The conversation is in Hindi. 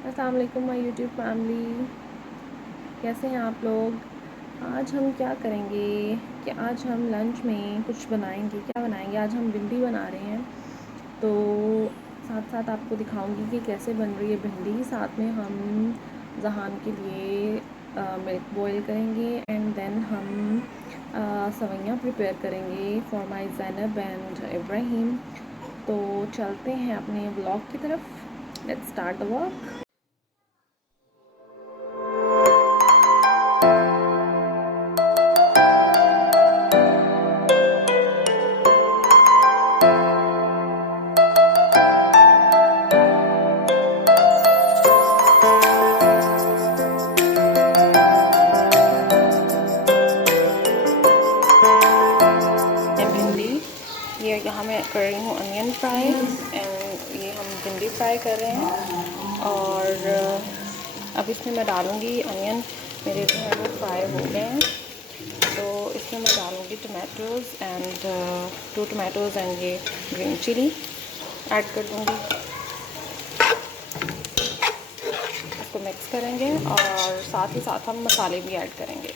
अस्सलाम वालेकुम माय यूट्यूब फैमिली, कैसे हैं आप लोग। आज हम क्या करेंगे कि आज हम लंच में कुछ बनाएंगे। क्या बनाएंगे? आज हम भिंडी बना रहे हैं, तो साथ साथ आपको दिखाऊंगी कि कैसे बन रही है भिंडी। साथ में हम जहान के लिए मिल्क बॉईल करेंगे एंड देन हम सवैयाँ प्रिपेयर करेंगे for my Zainab and Ibrahim. तो चलते हैं अपने व्लॉग की तरफ। Let's start the work. ये यहाँ मैं कर रही हूँ अनियन फ्राई एंड ये हम भिंडी फ्राई कर रहे हैं। और अब इसमें मैं डालूँगी अनियन, मेरे जो है वो फ्राई हो गए हैं, तो इसमें मैं डालूँगी टमाटोज़ एंड 2 टमाटोज़ एंड ये ग्रीन चिली ऐड कर दूँगी। इसको मिक्स करेंगे और साथ ही साथ हम मसाले भी ऐड करेंगे।